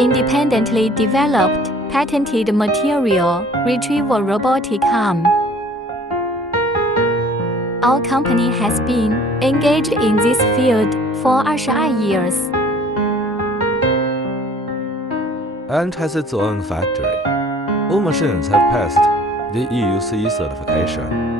independently developed, patented material retrieval robotic arm. Our company has been engaged in this field for 22 years. And has its own factory. All machines have passed the EU CE certification.